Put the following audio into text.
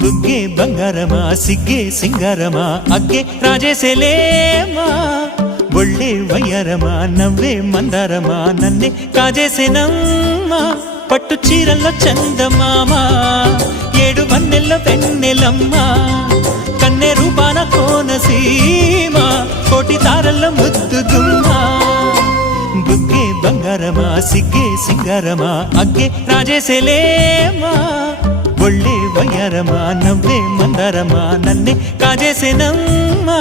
బుగ్గే బంగారమా సిగ్గే సింగారమా అగ్గే రాజేసేలేమా ఒళ్ళే వయ్యారమా నవ్వే మందారమా నన్నే కాజేసేనమ్మా పట్టు చీరల్లో చందమామా ఏడు వన్నెల్లో వెన్నెలమ్మా కన్నె రూపాన కోనసీమా కోటి తారల్లో ముద్దుగుమ్మా బుగ్గే బంగారమా సిగ్గే సింగారమా అగ్గే రాజేసేలేమా ఒళ్ళే వయ్యారమా నవ్వే మందారమా నన్నే కాజేసేనమ్మా